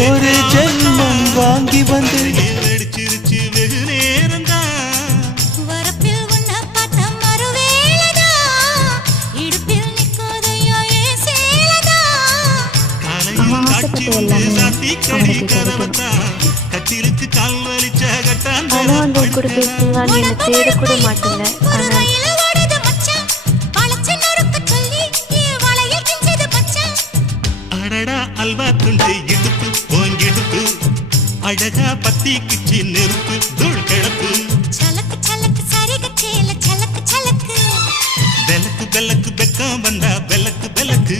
ஒரு ஜென்மம் வாங்கி வந்து வெடிச்சிருச்சு வெகு நேரம்தான் வரப்பில் உன்னை பார்த்த மறுவேளைதான் இடுப்பில் நிற்காதையா ஏன் சேலதான் காலையில் காட்சி வந்து சாத்தி கடி கதவத்தான் கட்டிலுக்கு கால் வலிச்ச கட்டான் ஆனா அந்த கூட பேசுனா நீ என்ன தேட கூட மாட்டீங்க. ஒரு ரயில் ஓடுது மச்சான் வளைச்சு நறுக்க சொல்லி என் வளையல் கிஞ்சது மச்சான் அடடா அல்வா துண்டு இடுப்பு போங்கிடுப்பு அழகா பத்தி கிச்சி நெருப்பு தூள் கிடப்பு சலக்கு சலக்கு சரிக சேல சலக்கு சலக்கு வெலக்கு வெலக்கு வெக்கம் வந்தா வெலக்கு வெலக்கு